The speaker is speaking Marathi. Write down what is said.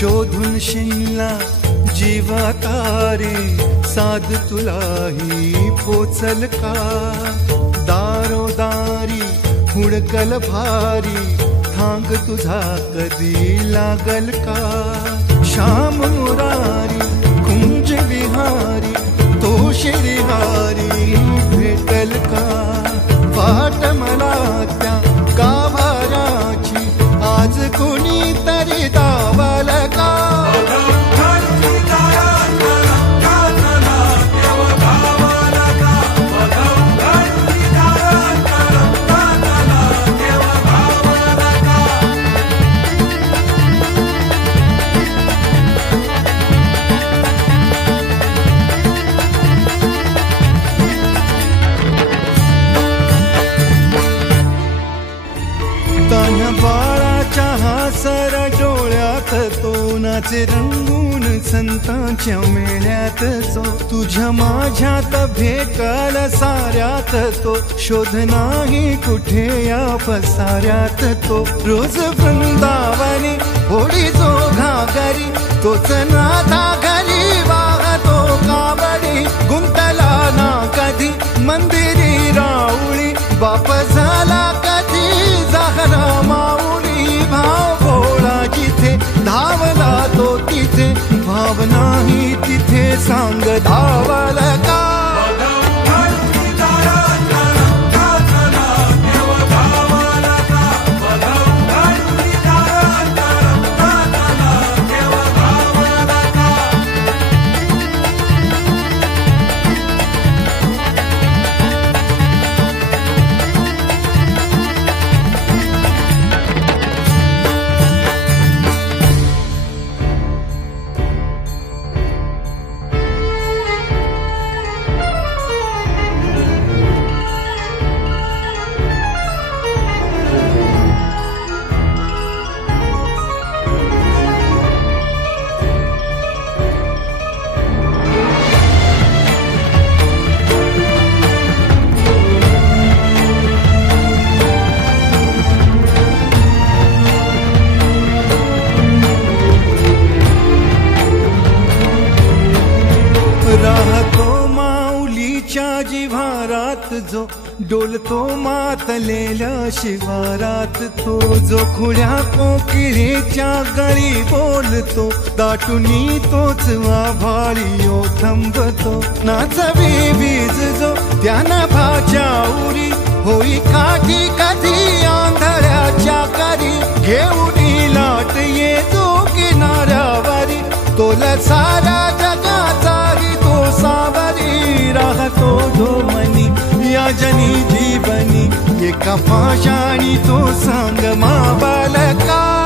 शोधून शिनला जीवा तारे साध तुलाही पोचल का दारोदारी हुडकल भारी थांग तुझा कधी लागल का श्याम मुरारी कुंज विहारी तो श्रीहारी भेटल का वाट मला त्या गाभाराची आज कोणी तरी दावल का बाळाच्या हासर डोळ्यात तो नाचे रंगून संतांच्या मेळ्यात जो तुझ्या माझ्यात भेटल साऱ्यात तो शोध नाही कुठे या पसाऱ्यात तो रोज वृंदावनी होडी जो घागरी तोच नाथा घरी वाहतो कावडी गुंतला ना कधी मंदिरी राऊळी बाप झाला कधी जाहरा माऊली भाव भोळा जिथे धावला तो तिथे भाव नाही तिथे सांग धावल का राहतो माऊलीच्या जिव्हारात जो डोलतो मातलेल्या शिवारात तो जो खुड्या कोकिळेच्या गळी बोलतो दाटुनी तोच आभाळी ओ थांबतो नाचवी बीज जो त्याना भाच्या उरी होई काठी कधी आंधळ्याच्या करी घेऊन लाट येतो किनाऱ्यावरी तोला सारा जगाचाही तो सावरी राहतो जो मनी या जनी जीवनी एका पाशाणी तो सांग मा बालका